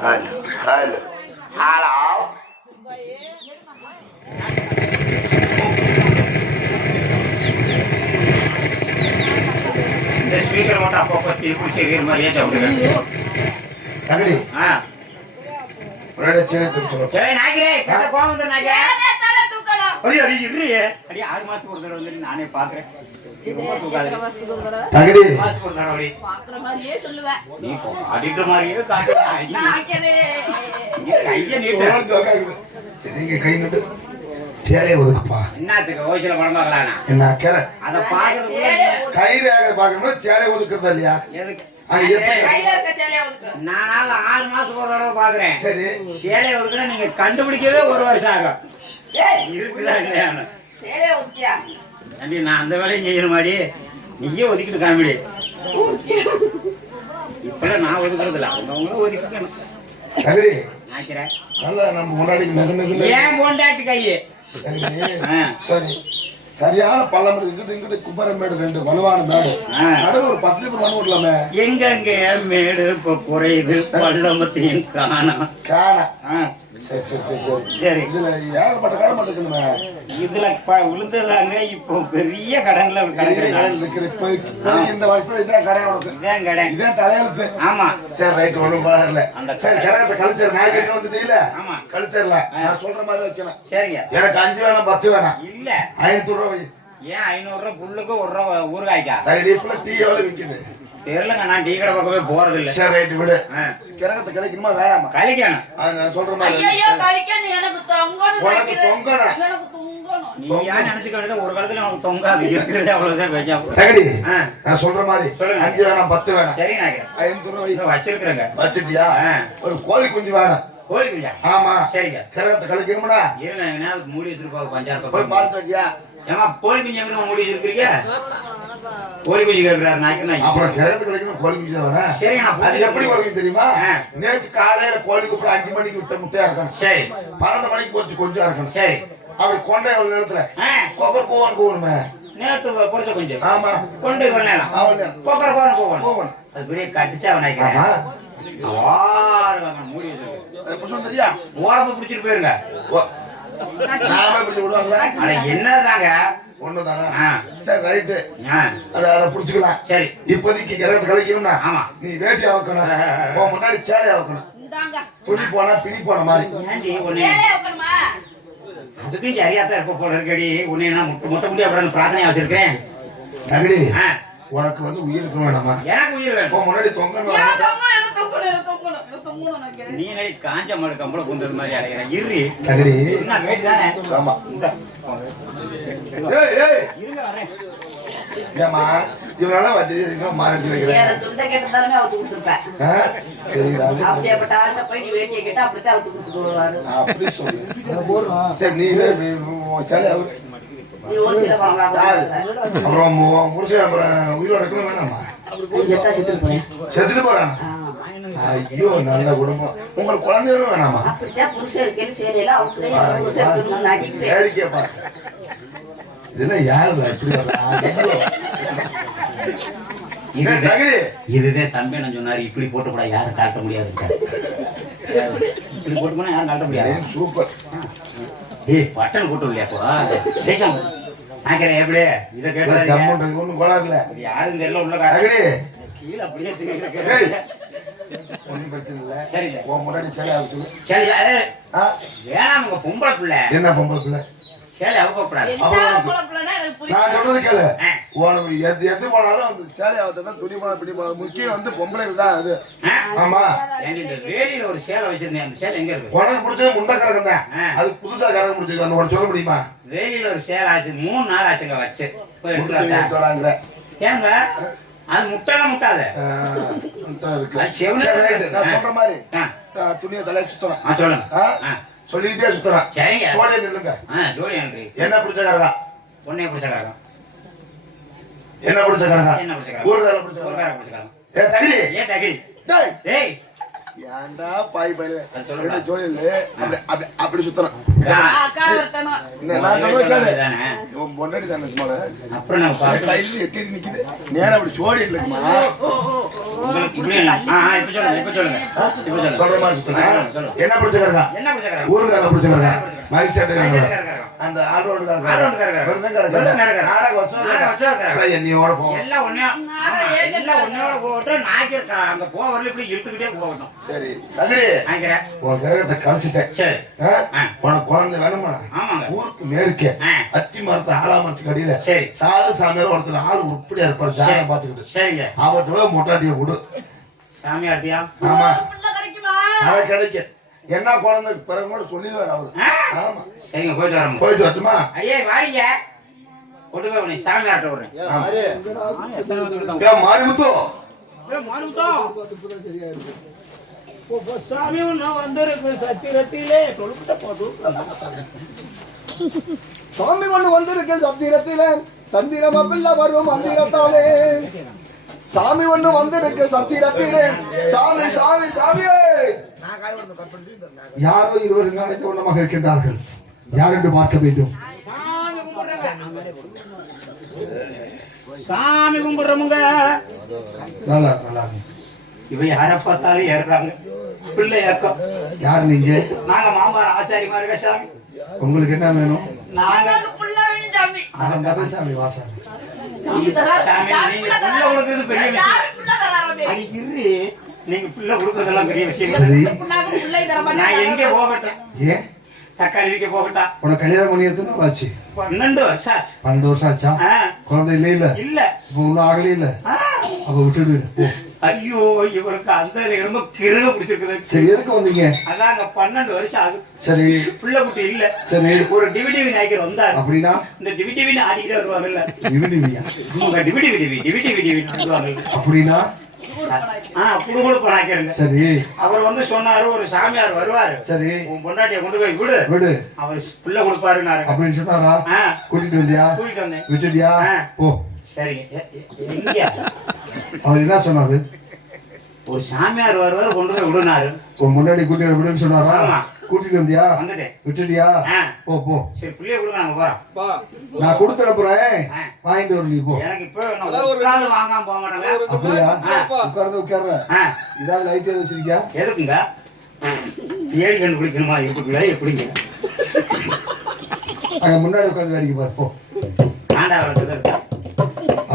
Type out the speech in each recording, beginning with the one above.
Hello hello இந்த speaker மட்டும் அப்பப்போ தீ பிடிச்சி எரியுற மாதிரியே சாப்பிடுங்க தகடி நானே பாக்குறேன்? தகடி. மாசத்துக்கு ஒரு தடவை. நீ அடிக்கிற மாதிரியே கையை நீட்ட. கை நட்டு. சேலையை ஒதுக்குப்பா. என்னத்துக்கு ஓசில படம் பார்க்கலானா என்ன கேள அதை பாக்குறது சேலையை ஒதுக்குறதா இல்லையா. நானால ஆறு மாசம் ஒரு தடவை பாக்குறேன் சரி. சேலையை ஒதுக்குனா நீங்க கண்டுபிடிக்கவே ஒரு வருஷம் ஆகும். இருக்குதா ஒதுக்கியா? அண்டி நான் அந்த வேலையும் செய்யணுமாடி? நீயே ஒதுக்கிட்டு காமிடி. இப்பெல்லாம் நான் ஒதுக்குறது இல்ல அவங்கவுங்களும் ஒதுக்கிக்கணும். நினைக்கிறேன். நல்லா நம்ம முன்னாடி நகு நகு ஏன் பொண்டாட்டி கையே. சரி. சரியான பள்ளம் இருக்கு. இங்கிட்டு குப்பரை மேடு ரெண்டு வலுவான மேடு. நடுவில் ஒரு பத்து லிட்டர் மண் விடலாமே எங்கெங்க மேடு இப்ப குறையுது? பள்ளமத்தையும் காணோம் காண. ஆ, சரி சரி சரி சரி. சரி. இதுல ஏகப்பட்ட கடை மாட்டுக்கணுமே இதுல விழுந்ததாங்க இப்போ பெரிய கடன்ல கிடக்குறேன் இப்ப இப்ப இந்த வருஷத்துல இதான் கடை உனக்கு. இதான் கடன் இதான் தலையெழுத்து. ஆமா. சரி ரைட் ஒண்ணும் பரவாயில்ல அந்த சரி கலகத்தை கழிச்சர் நாய்க்கு வந்துட்டீங்களா ஆமா. கழிச்சர்ல நான் சொல்ற மாதிரி வைக்கணும். சரிங்க. எனக்கு அஞ்சு வேணாம் பத்து வேணாம். இல்ல. ஐநூத்தி ரூபா வை. ஏன் ஐநூறு ரூபாய் புல்லுக்கு ஒரு ரூபா ஊறுகாய்க்கா? தடிப்புல டீ எவ்வளவு விக்குது? தெரியலங்க நான் டீ கடை பக்கமே போறது இல்ல சரி ரைட் விடு. கிரகத்தை கிடைக்கணுமா வேணாமா? கழிக்கணும். நான் சொல்ற மாதிரி ஐயையோ, கழிக்க நீ எனக்கு தொங்கணும் உனக்கு நினைக்கிறேன். தொங்கணும். எனக்கு தொங்கணும். நீ ஏன் நினைச்சுக்க வேண்டியது? ஒரு காலத்துல உனக்கு தொங்காது. இருக்கிறது அவ்வளவுதான் பேச்சா. தகடி நான் சொல்ற மாதிரி சொல்லுங்க. அஞ்சு வேணாம் பத்து வேணாம். சரி நாக்கிறேன் ஐநூத்தி ரூபா வை. வச்சிருக்கிறேங்க. வச்சிட்டியா. ஒரு கோழி குஞ்சு வேணும். கோழி குஞ்சா? ஆமா. சரிங்க. கிரகத்தை கழிக்கணும்னா? இருங்க மூடி வச்சிருப்பா பஞ்சாயத்து போய் பார்த்து வைக்கியா ஏமா கோழி குஞ்சு எங்க மூடி வச்சிருக்கீங்க கோழி குஞ்சு கேட்கிறாரு நாய்க்கு நாய் அப்புறம் கிரகத்தை கழிக்கணும் கோழி குஞ்சு வேணும் சரி அது எப்படி வரும் தெரியுமா. நேத்து காலையில கோழி கூப்பிட அஞ்சு மணிக்கு விட்ட முட்டையா இருக்கணும். சரி. பன்னெண்டு மணிக்கு பொறிச்சு கொஞ்சம் இருக்கணும். சரி. அப்படி கொண்டை எவ்வளவு நேரத்துல? கொக்கர் கூவன் கூவணுமே. நேத்து பொறிச்ச குஞ்சு. ஆமா. கொண்டு அவன் நேரம். போகணும் போகணும் கூவன் அது பெரிய கட்டிச்சா நினைக்கிறேன் மூடி வச்சிருக்கு அது புருஷன் தெரியா ஓரமா பிடிச்சிட்டு போயிருங்க. என்னதாங்க புடிச்சுக்கலாம். சரி. இப்போதைக்கு கிரகத்தை கழிக்கணும்னா ஆமா. நீ வேட்டி அவுக்கணும் முன்னாடி சேலை அவுக்கணும் இந்தாங்க. துணி போனா பிடி போன மாதிரி? அதுக்கும் சரியாத்தான் இருப்ப போல இருக்கடி. உன்னை நான் முட்டை முட்டை முடிய அப்புறம் பிரார்த்தனை வச்சிருக்கிறேன். தகடி ஆ, உனக்கு வந்து உயிர் இருக்கணும் வேணாமா? எனக்கு உயிர் வேணும். முன்னாடி தொங்கணும் நீ நடி காஞ்ச மாடு கம்பள குந்தது மாதிரி அடைகிறேன் இரு. தகடி என்ன வேட்டி தானே? ஆமா. இந்த, ஏய் ஏய். இருங்க வரேன் ஏமா இவனால வச்சு மாறி வைக்கிறேன் வேற துண்டை கேட்டிருந்தாலுமே அவுத்து கொடுத்திருப்பேன். ஆ? சரி அது அப்படியாப்பட்ட ஆள்கிட்ட போய் நீ வேட்டியை கேட்டா அப்படித்தான் அவுத்து கொடுத்துட்டு வருவாரு. அப்படி சொல்லு. சரி நீ அவு. நீ பணம் வாங்க. அப்புறம் உயிரோட இருக்கணும் வேணாமா? நீ செத்தா செத்துட்டு போறேன். செத்துட்டு போறான். ஐயோ நல்ல குடும்பம். உங்களுக்கு குழந்தைகளும் வேணாமா. வேடிக்கை இதெல்லாம் யாரு இதுதான் தம்பி நான் சொன்னாரு இப்படி போட்டு கூட யாரும் காட்ட முடியாது இப்படி போட்டு போனா யாரும் காட்ட முடியாது. சூப்பர். ஏய் பட்டன் போட்டு இல்லையாப்போ பேசாம நாக்கிறேன் எப்படி? இதை கேட்டா யாரும் தெரியல உள்ள கீழே அப்படியே ஏய். திரும்பி ஒண்ணும் பிரச்சனை இல்ல. சரி உன் முன்னாடி சேலை அவுத்து சரி அது ஆ? வேணாம் உங்க பொம்பளை பிள்ளை. என்ன பொம்பளை பிள்ளை? பொம்பளை எனக்கு புரியல. நான் சொல்றது கேளு. உனக்கு எது எது போனாலும் அந்த சேலை அவுத்து தான் துணி போனா பிடி முக்கியம் வந்து பொம்பளைகள் தான் அது? ஆமா. இந்த வேலியில ஒரு சேலை வச்சிருந்தேன். அந்த சேலை எங்க இருக்கு? உனக்கு பிடிச்சது முண்டை தான். ஆ. அது புதுசா கரகம் பிடிச்சிருக்கு அந்த உனக்கு சொல்ல முடியுமா? வேலியில ஒரு சேலை ஆச்சு. மூணு நாள் ஆச்சுங்க வச்சு. போய் எடுத்து முட்டை வந்தேன். தோடாங்கிற ஏங்க? அது முட்டைலாம் முட்டாது. நான். சொல்ற மாதிரி. துணியை தலையை சுத்தலாம் சொல்லுங்க. சொல்லிக்கிட்டே சுத்தலாம் சரிங்க. சோடியை நில்லுங்க. நன்றி. என்ன பிடிச்ச கரகம் பொண்ணே பிடிச்சக்காரங்க. என்ன பிடிச்ச கரகம் என்ன பிடிச்சக்காரங்க? ஊர்கார பிடிச்ச ஊர்கார பிடிச்சக்காரங்க. ஏ டேய். ஏன்டா பாய். ரெண்டு ஜோடியில். அப்படி அப்படி அப்படி பொண்டாடி தானே? சும்மா அப்புறம் நம்ம பார்க்கலாம். கையில் எட்டி நிக்குது. நேரா அப்படி சோடி இல்லைம்மா. சொல்ற மாதிரி என்ன பிரச்சனை இருக்கா என்ன மைக் செட்டு. அந்த. என்னையோட போவோம் எல்லாம் எல்லாம் போகட்டும் நாய்க்கு அங்க இப்படி இழுத்துக்கிட்டே போகட்டும் சரி உன் கிரகத்தை கழிச்சிட்டேன் சரி. உனக்கு குழந்தை வேணுமா ஆமாங்க. ஊருக்கு மேற்கே. அத்தி மரத்து ஆலாமரத்துக்கு அடியில. சரி. சாது சாமியார் ஒருத்தர் ஆள் உருப்படியா இருப்பார். ஜாதகம் பாத்துக்கிட்டு சரிங்க. அவர்கிட்ட போய் மொட்டாட்டிய கொடு சாமியாட்டியா ஆமா. புள்ள கிடைக்குமா? அதை கிடைக்கும் என்ன குழந்தை பிறகு கூட சொல்லிடுவார் அவரு? ஆமா. சரிங்க போயிட்டு வரோம் போயிட்டு வரட்டுமா? அடியே வாடிங்க. கொண்டு போய் உன்னை சாமியார்ட்ட விடுறேன். மாரிமுத்து. சாமி ஒண்ணு வந்திருக்கு சத்திரத்திலே. தொழுக்கிட்ட சாமி ஒண்ணு வந்திருக்கு சத்திரத்திலே தந்திரமா பிள்ளை வரும் மந்திரத்தாலே. சாமி ஒண்ணு வந்திருக்கு சத்திரத்திலே. சாமி சாமி சாமியே. யாரோ இருவர் அனைத்து ஒன்றமாக இருக்கின்றார்கள். யார் என்று பார்க்க வேண்டும்? சாமி கும்பிடுறவங்க. சாமி கும்பிடுறவங்க நல்லா நல்லா. இவன் யாரை பார்த்தாலும் ஏறுறாங்க. பிள்ளை ஏற்கம் யார் நீங்க? நாங்க மாமர ஆசாரிமா இருக்க சாமி. உங்களுக்கு என்ன வேணும்? நாங்க புள்ள வேணும் சாமி. வாசாமி. நீங்க புள்ள நீங்க கொடுக்கறதெல்லாம் பெரிய விஷயம். நான். எங்க போகட்டும். ஏன் தக்காளி விற்க போகட்டா? உனக்கு கல்யாணம் பண்ணி எத்தனை நாள் ஆச்சு? பன்னெண்டு வருஷம் ஆச்சு. பன்னெண்டு வருஷம் ஆச்சா? ஆ, குழந்தை இல்லை இல்ல? இல்ல. இப்போ ஒன்றும் ஆகல இல்ல ஆ, அப்ப விட்டுடு போ. ஐயோ இவருக்கு அந்த ரொம்ப கிருக பிடிச்சிருக்குது. சரி எதுக்கு வந்தீங்க? அதாங்க பன்னெண்டு வருஷம் ஆகுது. சரி. பிள்ளை குட்டி இல்ல. சரி. ஒரு டிவிடிவி நாய்க்கர் வந்தார். அப்படின்னா? இந்த டிவிடிவின்னு ஆடிக்கிட்டே வருவாங்கல்ல. இவிடுவியா உங்க டிவிடிவி டிவி டிவிடிவி டிவி வருவாங்கல்ல அப்படின்னா சரி. அவர் வந்து சொன்னாரு ஒரு சாமியார் வருவாரு. சரி. உன் பொண்டாட்டிய கொண்டு போய் விடு. விடு. அவர் பிள்ளை கொடுப்பாருன்னாரு அப்படின்னு சொன்னாரா? கூட்டிட்டு வந்தியா? கூட்டிட்டு வந்தேன். விட்டுட்டியா? ஆ. எங்க அவர் என்ன சொன்னாரு? ஒரு சாமியார் வருவார் கொண்டு போய் விடுனாரு. உன் முன்னாடி கூட்டிட்டு விடுன்னு சொன்னாரா. கூட்டிட்டு வந்தியா? விட்டுட்டியா? ஆ. போ போ. சரி பிள்ளைய கொடுங்க நாங்க போறோம். நான் கொடுத்து அனுப்புறேன். வாங்கிட்டு வர நீ போ. எனக்கு இப்போ உட்கார்ந்து வாங்காம போக மாட்டாங்க. அப்படியா. உட்கார்ந்து உட்கார்ற. இதான் லைட் எதுவும் வச்சிருக்கியா? எதுக்குங்க? தேடி கண்டுபிடிக்கணுமா? எப்படிங்களா எப்படிங்க அங்க முன்னாடி உட்கார்ந்து வேடிக்கை பாரு போ. ஆண்டா வளர்த்தது இருக்கா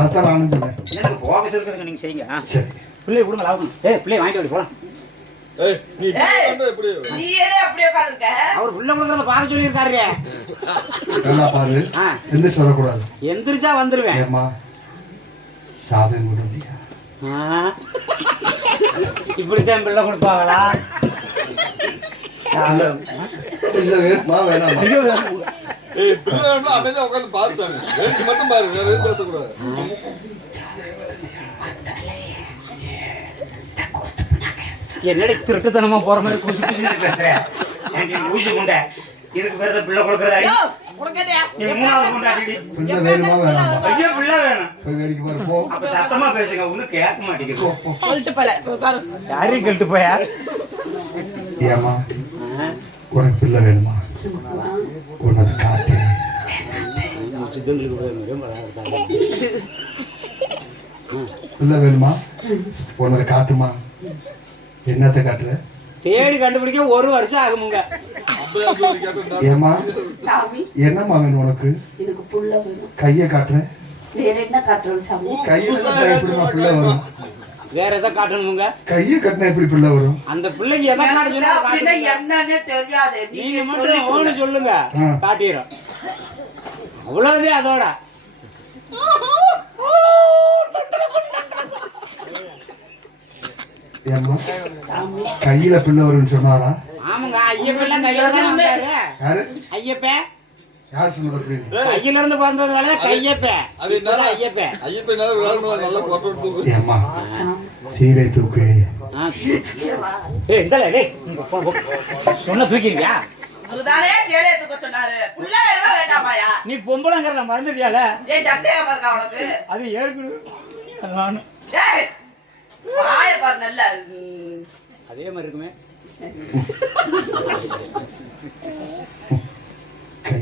அதைத்தான் நானும் சொன்னேன் எனக்கு போகஸ் இருக்குதுங்க நீங்க செய்யுங்க ஆ. சரி. பிள்ளைய கொடுங்க லாபம் ஏய் பிள்ளைய வாங்கிட்டு ஓடி போலாம் ஏய், நீ ஏனே அப்படியே உட்கார்ந்திருக்க? அவர் பிள்ளை கொடுக்கறத பார்க்க சொல்லியிருக்காரு நல்லா பாரு. ஆ. எந்த சொல்லக்கூடாது. எந்திரிச்சா வந்துருவேன். வந்தியா ஆ. இப்படித்தான் பிள்ளை கொடுப்பாங்களா? இல்ல வேணுமா வேணாமா. அமைதியா உட்கார்ந்து பாரு சாமி. வேடிக்கை மட்டும் பாரு, வேற எதுவும் பேசக்கூடாது. என்னடி திருட்டுத்தனமா போற மாதிரி குசி குசி பேசுறேன் ஊசி முண்டை இதுக்கு பேர் பிள்ளை கொடுக்கறதா யோ, கொடுக்கட்டியா? நீ மூணாவது கொண்டாடி பிள்ளை வேணுமா வேணாமா? ஐயோ பிள்ளை வேணும். போய் வேடிக்கை பாரு போ. அப்ப சத்தமா பேசுங்க ஒண்ணு கேட்க மாட்டேங்குது. யாரையும் கெட்டு போயா? உனக்கு பிள்ளை வேணுமா? உனது காட்டு பிள்ளை வேணுமா? உனது காட்டுமா? என்னத்தை காட்டுற? தேடி கண்டுபிடிக்க ஒரு வருஷம் ஆகுமுங்க. சாமி, என்னம்மா வேணும் உனக்கு? எனக்கு புள்ள வேணும். கையை காட்டுற? வேற என்ன காட்டுறது சாமி? கையை எப்படிமா பிள்ளை வரும்? வேற எதை காட்டணுமுங்க? கையை கட்டினா எப்படி பிள்ளை வரும்? அந்த பிள்ளைக்கு எதை காட்ட எனக்கு சொன்னா அப்படின்னா காட்டுங்க. என்னன்னே தெரியாது. நீங்க மட்டும். சொல்லுங்க. காட்டிடுறோம். அவ்வளவுதே அதோட. கையில வரும்னு சொன்னாரா? ஆமாங்க ஐயப்பெல்லாம் கையில தான் வந்தாரு. யாரு? ஐயப்பன் யார் சொன்னது கையில இருந்து வந்ததுனால கையப்ப. என்னடா? ஐயப்ப. ஐயப்பன் நேரம் விளையாடணும், நல்லா கொட்டை. சீடை தூக்கு. ஆ. ஏய் இந்தல டேய். சொன்ன தூக்கிருவியா? இவருதானே சேலையை தூக்க சொன்னாரு. புள்ள வேணுமா வேண்டாமாயா? நீ பொம்பளைங்கிறத மறந்துட்டியால ஏன் சட்டையா பாருங்க அவனுக்கு? அது ஏற்கனவே நானு ஏய், வாயை பாரு நல்லா. அதே மாதிரி இருக்குமே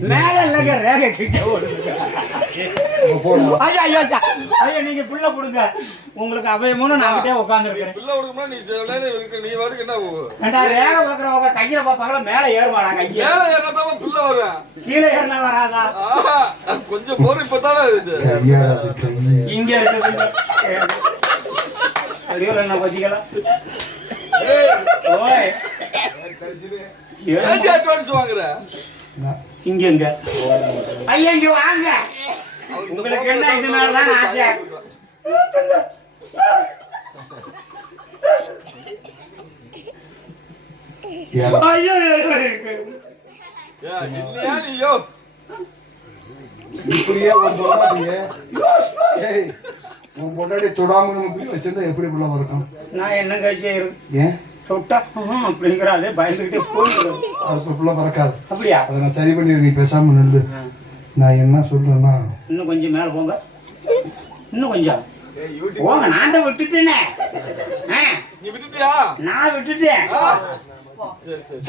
மேல இல்லைங்க ரேகை கிட்ட ஓடுதுங்க. போடா ஐயா ஐயா ஐயா. ஐயா நீங்க புள்ள கொடுங்க. உங்களுக்கு அபயமுன்னு நான் கிட்டே உட்காந்துருக்கிறேன் பிள்ளை கொடுக்கணும்னா நீ இருக்கு நீ வாருக்கு என்ன ஏண்டா ரேகை பாக்குறவங்க கையில பாப்பாங்களா மேல ஏறுவாடா கைய? மேல ஏறதான் பிள்ளை வரும். கீழே ஏறினா வராதா? கொஞ்சம் போற இப்பதானே இங்க இருக்குது அடியோல என்ன பத்திக்கலாம் ஓய். ஏன் அட்வான்ஸ் வாங்குற? இங்க இங்க. ஐயா இங்க வாங்க. உங்களுக்கு என்ன இது மேலதான் ஆசை. இப்படியே உன் பொண்டாட்டி தொடாம வச்சிருந்தா எப்படி புள்ள இருக்கும் நான் என்னங்க ஏன்? தொட்டா பயந்துகிட்டே புள்ள பறக்காது. அப்படியா? அதை நான் சரி பண்ணிடுறேன் நீ பேசாம நில்லு. நான் என்ன சொல்றேன்னா இன்னும் கொஞ்சம் மேல போங்க. இன்னும் கொஞ்சம். போங்க நான் தான் விட்டுட்டேனே. ஆ, நீ விட்டுட்டியா? நான் விட்டுட்டேன்.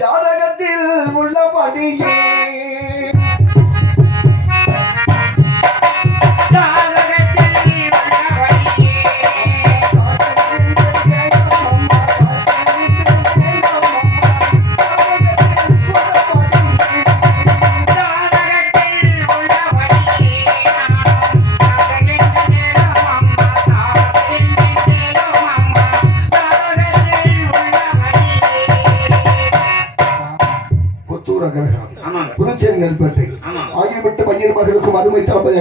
ஜாதகத்தில் உள்ளபடியே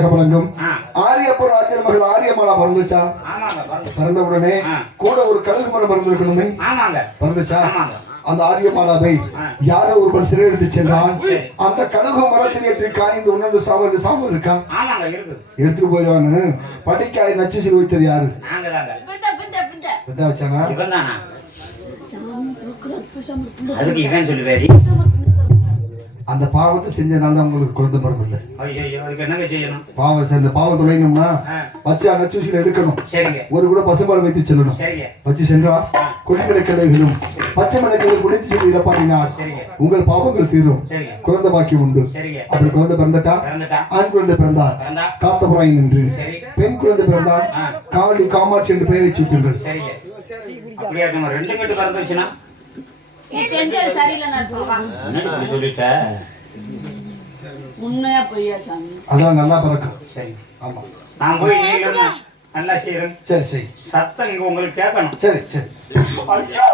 வழங்கும் ஆ. ஆரியப்பர் ஆத்திர மகள் ஆரியமாலா பிறந்துச்சா. பிறந்த உடனே. கூட ஒரு கழுகு மரம் பிறந்திருக்கணுமே பிறந்துச்சா? அந்த ஆரியமாலாவை. யாரோ ஒருவன் சிறை எடுத்து சென்றான் அந்த கழுகு மரத்தில் ஏற்றி காய்ந்து உணர்ந்து சாவல் சாவல் இருக்கா? எடுத்துட்டு போயிடுவான்னு படிக்காய் நச்சு சிறு வைத்தது யாரு? வச்சாங்க அதுக்கு இவன் சொல்லுவாரு. அந்த பாவத்தை செஞ்சனால உங்களுக்கு குழந்தை மரம் இல்லை. அதுக்கு என்னங்க செய்யணும்? பாவம் அந்த பாவம் தொலைணும்னா ஆ, வச்சு நச்சூசியில் எடுக்கணும். சரிங்க. ஒரு கூட பசும்பால் வைத்து செல்லணும். வச்சு சென்றா கொடிமிளக்கிளைகளும் பச்சை மிளக்கிலும் குடித்து சென்று இழப்பாடினார் சரிங்க. உங்கள் பாவங்கள் தீரும். குழந்தை பாக்கியம் உண்டு. அப்படி குழந்ை பிறந்துட்டா? ஆண் குழந்தை பிறந்தார் பிறந்தா? காத்தபுராய் நின்று. சரி. பெண் குழந்தை பிறந்தால் ஆ. காவலி காமாட்சி என்று பெயரை சூட்டுங்கள். அப்படியா ரெண்டு கட்டு பிறந்துச்சுன்னா நீ செஞ்சது சரியில்லை சொல்லிட்ட? உண்மையா பொய்யா சாமி? அதான் நல்லா பிறக்கும். சரி. ஆமா. நான் போய் நீங்களும் நல்லா செய்யறேன் சரி சரி. சத்தம் இங்க உங்களுக்கு கேட்கணும். சரி சரி. ஐயோ,